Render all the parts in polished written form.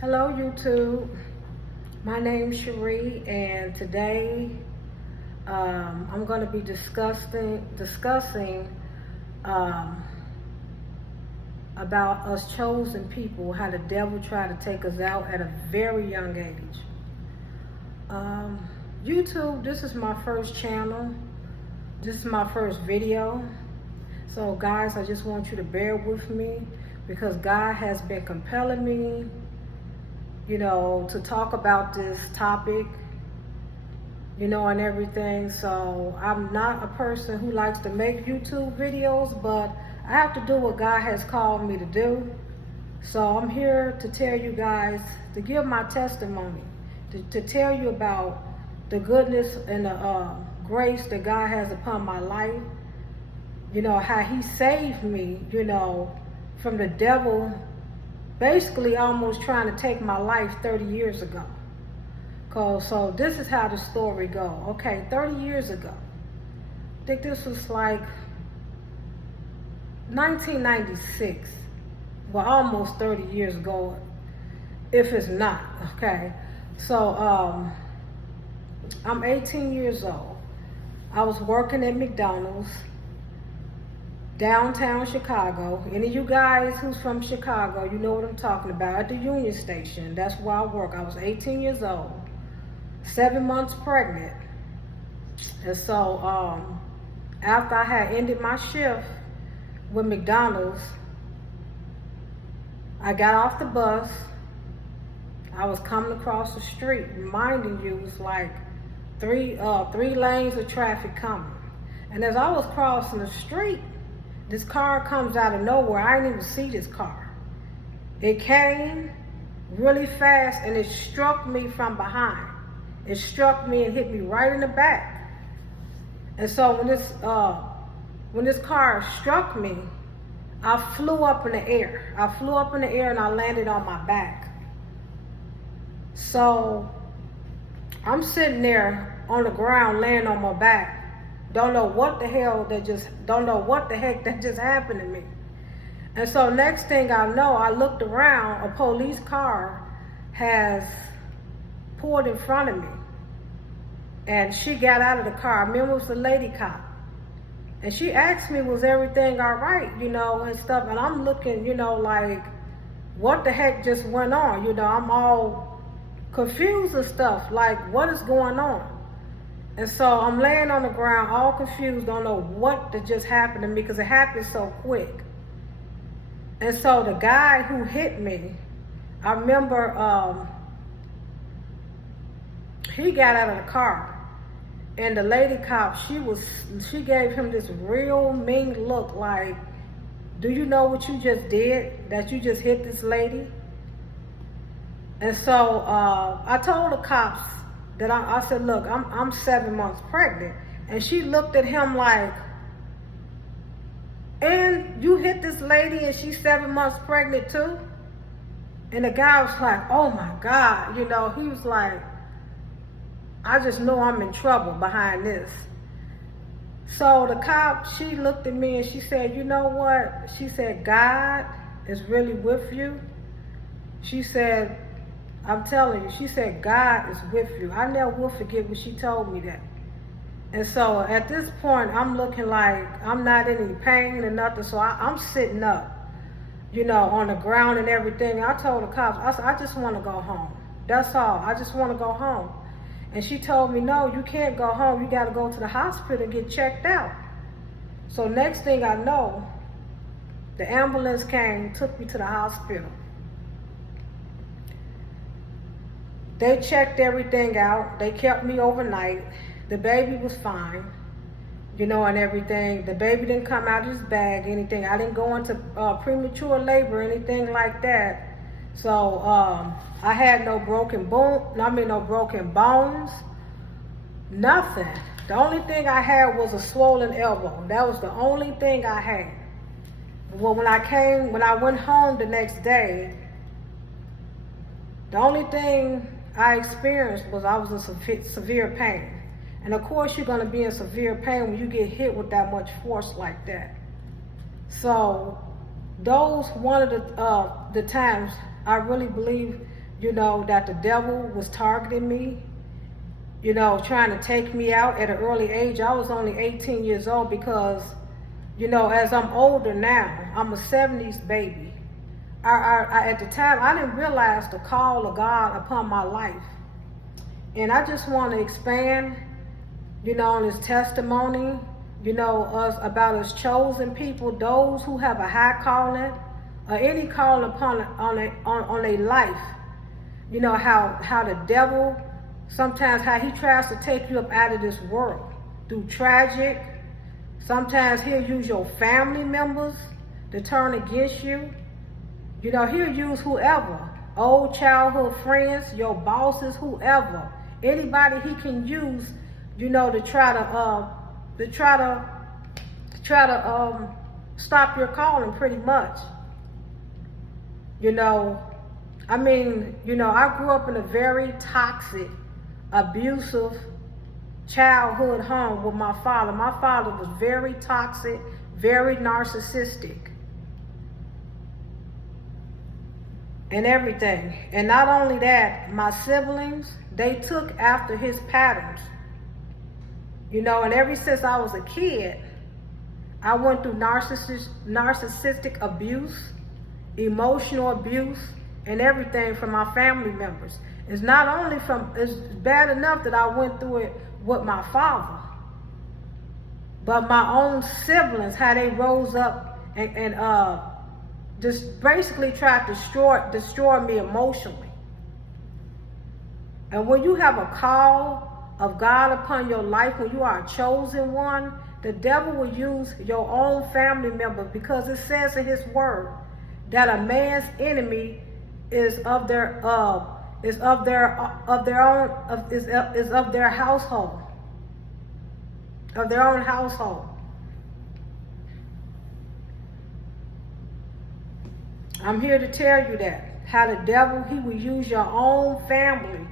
Hello YouTube, my name is Cherie, and today I'm going to be discussing um, about us chosen people, how the devil tried to take us out at a very young age. Um, YouTube, this is my first channel, this is my first video, so guys, I just want you to bear with me because God has been compelling me to talk about this topic, and everything. So I'm not a person who likes to make YouTube videos, but I have to do what God has called me to do. So I'm here to tell you guys, to give my testimony, to tell you about the goodness and the grace that God has upon my life. How He saved me, from the devil basically almost trying to take my life 30 years ago. So this is how the story go. Okay, 30 years ago. I think this was like 1996. Well, almost 30 years ago, if it's not, okay? So I'm 18 years old. I was working at McDonald's, downtown Chicago. Any of you guys who's from Chicago, you know what I'm talking about, at the Union Station. That's where I work. I was 18 years old, 7 months pregnant. And so after I had ended my shift with McDonald's, I got off the bus. I was coming across the street. Reminding you, it was like three lanes of traffic coming. And as I was crossing the street, this car comes out of nowhere. I didn't even see this car. It came really fast and it struck me from behind. It struck me and hit me right in the back. And so when this car struck me, I flew up in the air. I flew up in the air and I landed on my back. So I'm sitting there on the ground, laying on my back. Don't know what the heck that just happened to me. And so next thing I know, I looked around, a police car has pulled in front of me. And she got out of the car. I remember it was the lady cop. And she asked me, was everything all right, and stuff. And I'm looking, like, what the heck just went on? I'm all confused and stuff. Like, what is going on? And so I'm laying on the ground, all confused, don't know what that just happened to me because it happened so quick. And so the guy who hit me, I remember he got out of the car, and the lady cop, she gave him this real mean look, like, do you know what you just did? That you just hit this lady? And so I told the cops that I said, look, I'm 7 months pregnant. And she looked at him like, and you hit this lady and she's 7 months pregnant too? And the guy was like, oh my God, he was like, I just know I'm in trouble behind this. So the cop, she looked at me and she said, you know what? She said, God is really with you. She said, I'm telling you, she said, God is with you. I never will forget when she told me that. And so at this point, I'm looking like I'm not in any pain or nothing. So I'm sitting up, on the ground and everything. I told the cops, I said, I just want to go home. That's all. I just want to go home. And she told me, no, you can't go home. You got to go to the hospital and get checked out. So next thing I know, the ambulance came, took me to the hospital. They checked everything out. They kept me overnight. The baby was fine, and everything. The baby didn't come out of his bag, anything. I didn't go into premature labor, anything like that. So I had no broken bones, nothing. The only thing I had was a swollen elbow. That was the only thing I had. Well, when I went home the next day, the only thing I experienced was I was in severe pain. And of course you're gonna be in severe pain when you get hit with that much force like that. So those one of the times I really believe you know, that the devil was targeting me, you know, trying to take me out at an early age. I was only 18 years old because, you know, as I'm older now, I'm a 70s baby. At the time, I didn't realize the call of God upon my life. And I just want to expand, you know, on his testimony, you know, about us chosen people, those who have a high calling, or any calling upon on a life. You know, how the devil, sometimes how he tries to take you up out of this world through tragic. Sometimes he'll use your family members to turn against you. You know, he'll use whoever, old childhood friends, your bosses, whoever, anybody he can use, you know, to try to stop your calling, pretty much. You know, I mean, you know, I grew up in a very toxic, abusive childhood home with my father. My father was very toxic, very narcissistic, and everything. And not only that, my siblings, they took after his patterns. You know, and ever since I was a kid, I went through narcissistic abuse, emotional abuse, and everything from my family members. It's not only it's bad enough that I went through it with my father, but my own siblings, how they rose up and just basically tried to destroy me emotionally. And when you have a call of God upon your life, when you are a chosen one, the devil will use your own family member, because it says in his word that a man's enemy is of their household, of their own household. I'm here to tell you that how the devil, he will use your own family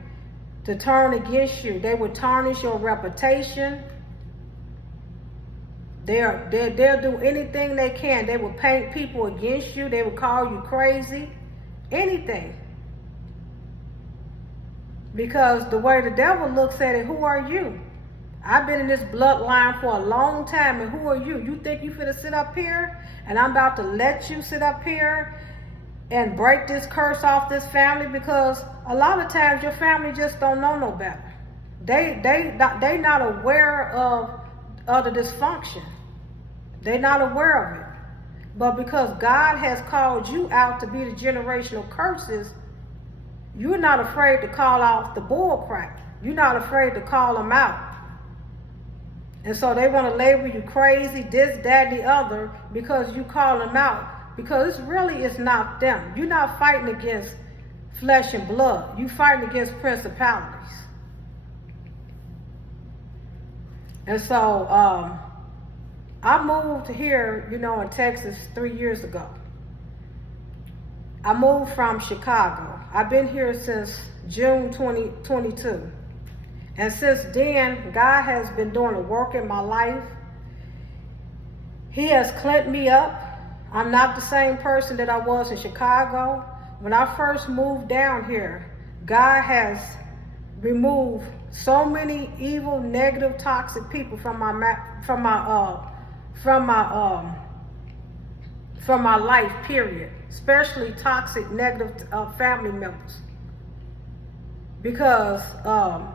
to turn against you. They will tarnish your reputation. They'll do anything they can. They will paint people against you. They will call you crazy. Anything. Because the way the devil looks at it, who are you? I've been in this bloodline for a long time, and who are you? You think you finna sit up here and I'm about to let you sit up here and break this curse off this family? Because a lot of times your family just don't know no better. They not aware of the dysfunction. They're not aware of it. But because God has called you out to be the generational curses, you're not afraid to call out the bullcrap. You're not afraid to call them out. And so they want to label you crazy, this, that, the other, because you call them out. Because it's not them. You're not fighting against flesh and blood. You're fighting against principalities. And so I moved here, you know, in Texas 3 years ago. I moved from Chicago. I've been here since June 2022. And since then, God has been doing a work in my life. He has cleaned me up. I'm not the same person that I was in Chicago. When I first moved down here, God has removed so many evil, negative, toxic people from my life, period. Especially toxic, negative family members. Because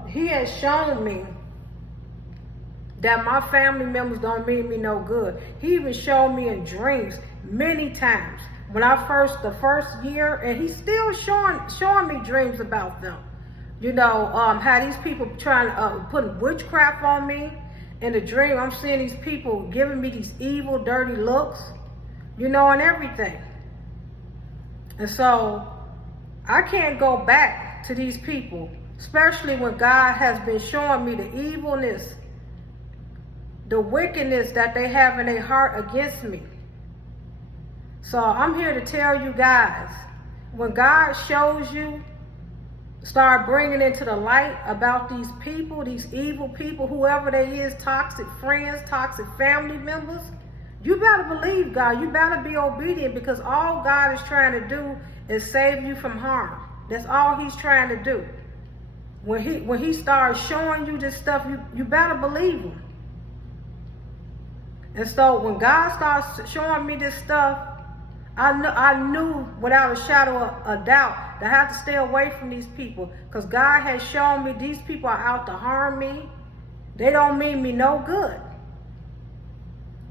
he has shown me that my family members don't mean me no good. He even showed me in dreams many times. When the first year, and he's still showing me dreams about them. You know, how these people trying to put witchcraft on me. In the dream, I'm seeing these people giving me these evil, dirty looks, you know, and everything. And so I can't go back to these people, especially when God has been showing me the evilness, the wickedness that they have in their heart against me. So I'm here to tell you guys, when God shows you, start bringing into the light about these people, these evil people, whoever they is, toxic friends, toxic family members, you better believe God. You better be obedient, because all God is trying to do is save you from harm. That's all he's trying to do. When he starts showing you this stuff, you better believe him. And so when God starts showing me this stuff, I knew without a shadow of a doubt that I have to stay away from these people, because God has shown me these people are out to harm me. They don't mean me no good.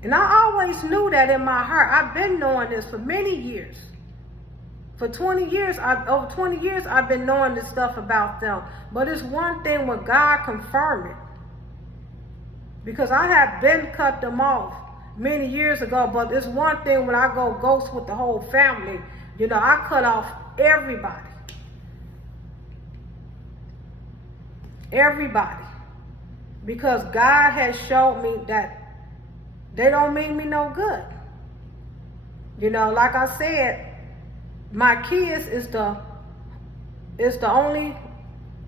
And I always knew that in my heart. I've been knowing this for many years. For 20 years, over 20 years, I've been knowing this stuff about them. But it's one thing when God confirmed it. Because I have been cut them off many years ago, but it's one thing when I go ghost with the whole family. You know, I cut off everybody. Everybody. Because God has showed me that they don't mean me no good. You know, like I said, my kids is the only,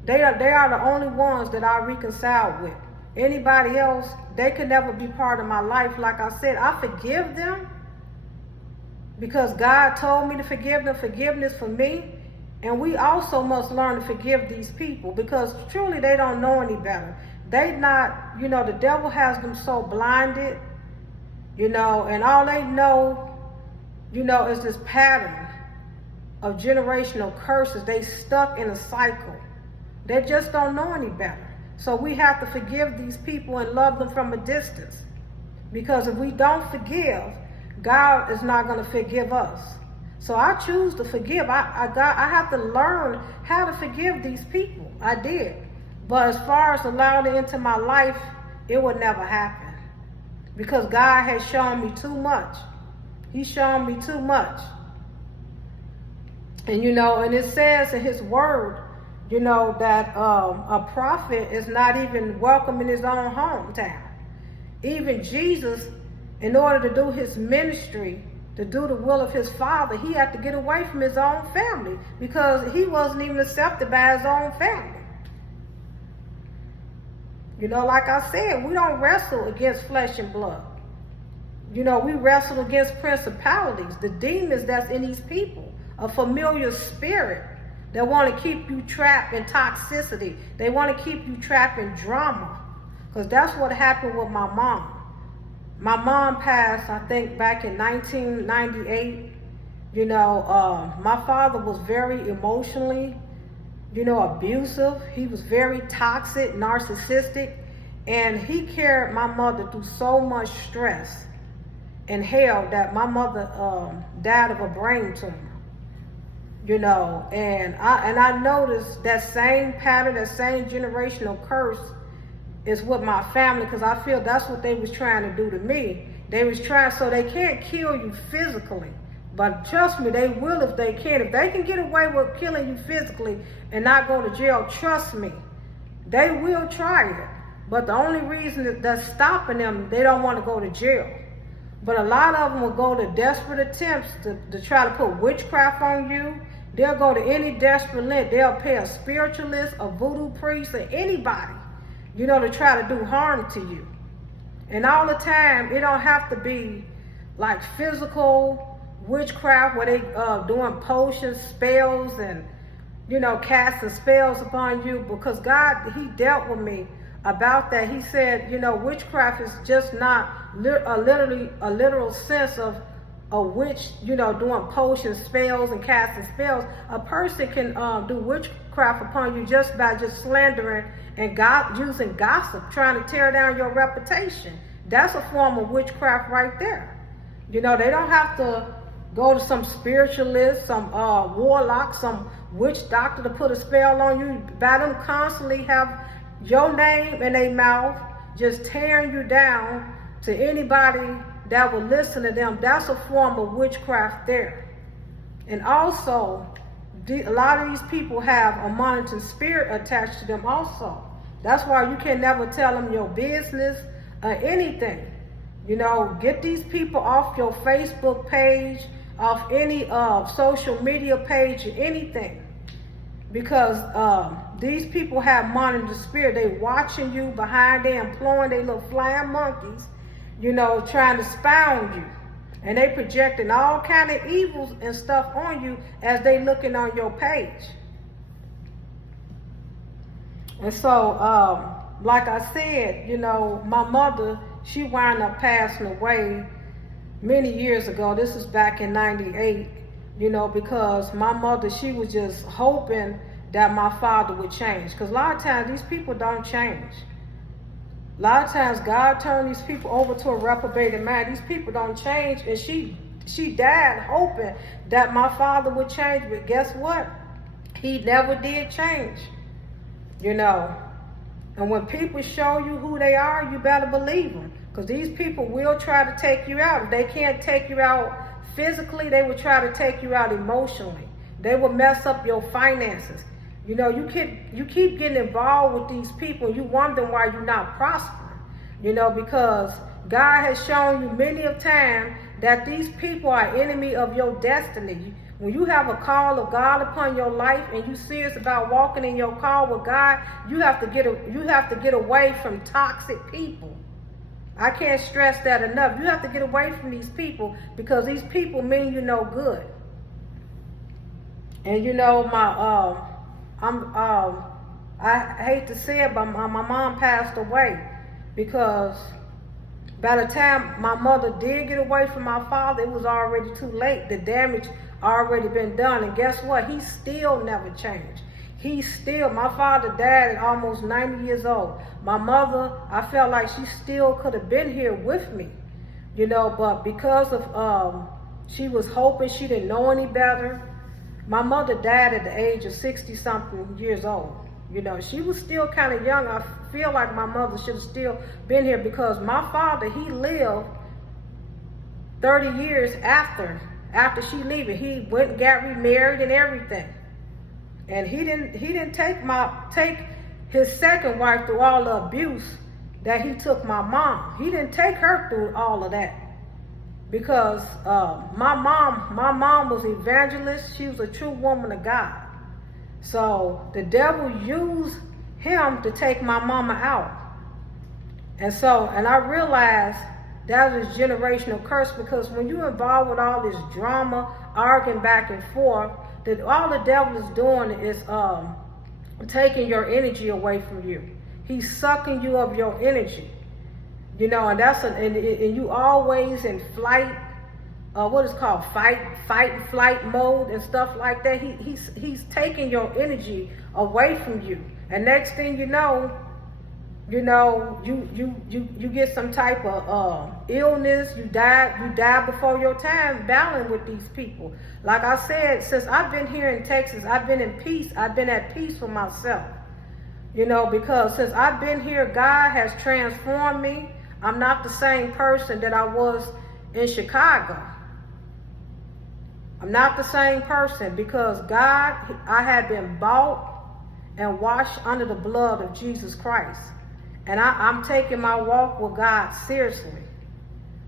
they are the only ones that I reconciled with. Anybody else, they could never be part of my life. Like I said, I forgive them because God told me to forgive them. Forgiveness for me. And we also must learn to forgive these people, because truly they don't know any better. They not, you know, the devil has them so blinded, you know, and all they know, you know, is this pattern of generational curses. They stuck in a cycle. They just don't know any better. So we have to forgive these people and love them from a distance. Because if we don't forgive, God is not going to forgive us. So I choose to forgive. I have to learn how to forgive these people. I did. But as far as allowing it into my life, it would never happen. Because God has shown me too much. He's shown me too much. And you know, and it says in his word, you know, that a prophet is not even welcome in his own hometown. Even Jesus, in order to do his ministry, to do the will of his Father, he had to get away from his own family, because he wasn't even accepted by his own family. You know, like I said, we don't wrestle against flesh and blood. You know, we wrestle against principalities, the demons that's in these people, a familiar spirit that want to keep you trapped in toxicity. They want to keep you trapped in drama, because that's what happened with my mom. My mom passed, I think, back in 1998. You know, my father was very emotionally, you know, abusive. He was very toxic, narcissistic, and he carried my mother through so much stress and hell that my mother died of a brain tumor. You know, and I noticed that same pattern, that same generational curse is with my family, because I feel that's what they was trying to do to me. They was trying, so they can't kill you physically, but trust me, they will if they can. If they can get away with killing you physically and not go to jail, trust me, they will try it. But the only reason that's stopping them, they don't want to go to jail. But a lot of them will go to desperate attempts to try to put witchcraft on you. They'll go to any desperate length. They'll pay a spiritualist, a voodoo priest, or anybody, you know, to try to do harm to you. And all the time, it don't have to be like physical witchcraft where they doing potions, spells, and, you know, casting spells upon you, because God, he dealt with me about that. He said, you know, witchcraft is just not a literal sense of a witch, you know, doing potions, spells, and casting spells. A person can do witchcraft upon you just by just slandering and using gossip, trying to tear down your reputation. That's a form of witchcraft right there. You know, they don't have to go to some spiritualist, some warlock, some witch doctor to put a spell on you. By them constantly have your name in their mouth, just tearing you down, to anybody that will listen to them. That's a form of witchcraft there. And also, a lot of these people have a monitoring spirit attached to them also. That's why you can never tell them your business or anything. You know, get these people off your Facebook page, off any social media page or anything. Because these people have monitoring spirit. They watching you behind, they employing their little flying monkeys, you know, trying to spy on you. And they projecting all kind of evils and stuff on you as they looking on your page. And so, like I said, my mother, she wound up passing away many years ago. This is back in 98, because my mother, she was just hoping that my father would change. Because a lot of times these people don't change. A lot of times God turned these people over to a reprobated mind. These people don't change. And she died hoping that my father would change. But guess what? He never did change. And when people show you who they are, you better believe them. Because these people will try to take you out. If they can't take you out physically, they will try to take you out emotionally. They will mess up your finances. You keep getting involved with these people, and you wonder why you're not prospering. Because God has shown you many of times that these people are enemy of your destiny. When you have a call of God upon your life and you're serious about walking in your call with God, you have to get away from toxic people. I can't stress that enough. You have to get away from these people, because these people mean you no good. And I hate to say it, but my mom passed away, because by the time my mother did get away from my father, it was already too late. The damage already been done. And guess what? He still never changed. My father died at almost 90 years old. My mother, I felt like she still could have been here with me, but because of, she was hoping, she didn't know any better. My mother died at the age of 60-something years old. She was still kind of young. I feel like my mother should have still been here, because my father, he lived 30 years after she leaving. He went and got remarried and everything. And he didn't take his second wife through all the abuse that he took my mom. He didn't take her through all of that. Because my mom was an evangelist. She was a true woman of God. So the devil used him to take my mama out. And I realized that was a generational curse, because when you're involved with all this drama, arguing back and forth, that all the devil is doing is taking your energy away from you. He's sucking you of your energy. And and you always in flight, what is called fight and flight mode and stuff like that. He's taking your energy away from you. And next thing you know, you get some type of illness. You die before your time battling with these people. Like I said, since I've been here in Texas, I've been in peace. I've been at peace for myself. Because since I've been here, God has transformed me. I'm not the same person that I was in Chicago. I'm not the same person, because God, I have been bought and washed under the blood of Jesus Christ. And I'm taking my walk with God seriously.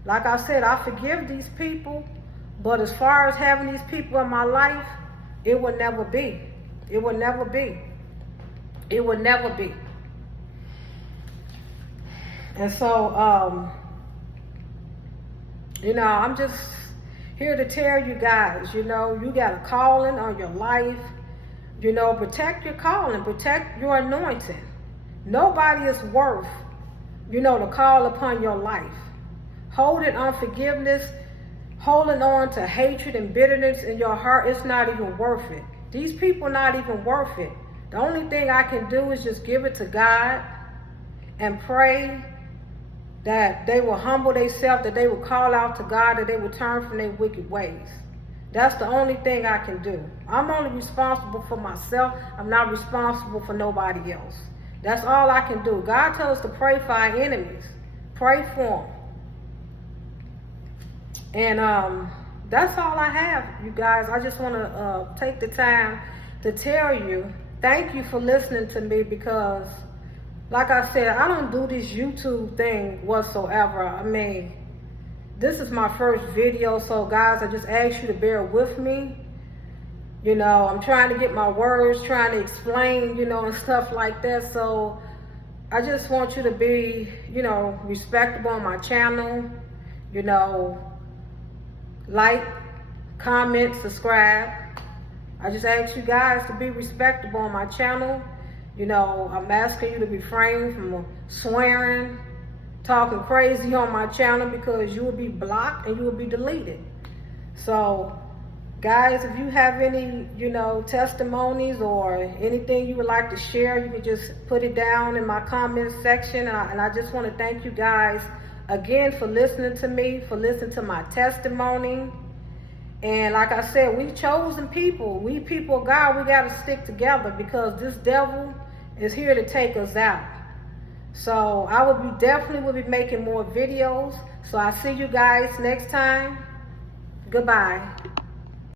Like I said, I forgive these people, but as far as having these people in my life, it would never be. It would never be. It would never be. And so, I'm just here to tell you guys, you got a calling on your life. Protect your calling, protect your anointing. Nobody is worth, to call upon your life. Holding on forgiveness, holding on to hatred and bitterness in your heart, it's not even worth it. These people are not even worth it. The only thing I can do is just give it to God and pray that they will humble themselves, that they will call out to God, that they will turn from their wicked ways. That's the only thing I can do. I'm only responsible for myself. I'm not responsible for nobody else. That's all I can do. God tells us to pray for our enemies. Pray for them. And that's all I have, you guys. I just want to take the time to tell you, thank you for listening to me, because like I said, I don't do this YouTube thing whatsoever. I mean, this is my first video, so guys, I just ask you to bear with me. I'm trying to get my words, trying to explain, and stuff like that. So I just want you to be, respectable on my channel. Like, comment, subscribe. I just ask you guys to be respectable on my channel. You know, I'm asking you to refrain from swearing, talking crazy on my channel, because you will be blocked and you will be deleted. So guys, if you have any, you know, testimonies or anything you would like to share, you can just put it down in my comments section. And I just want to thank you guys again for listening to me, for listening to my testimony. And like I said, we chosen people. We people of God, we got to stick together, because this devil is here to take us out. So I definitely will be making more videos. So I'll see you guys next time. Goodbye.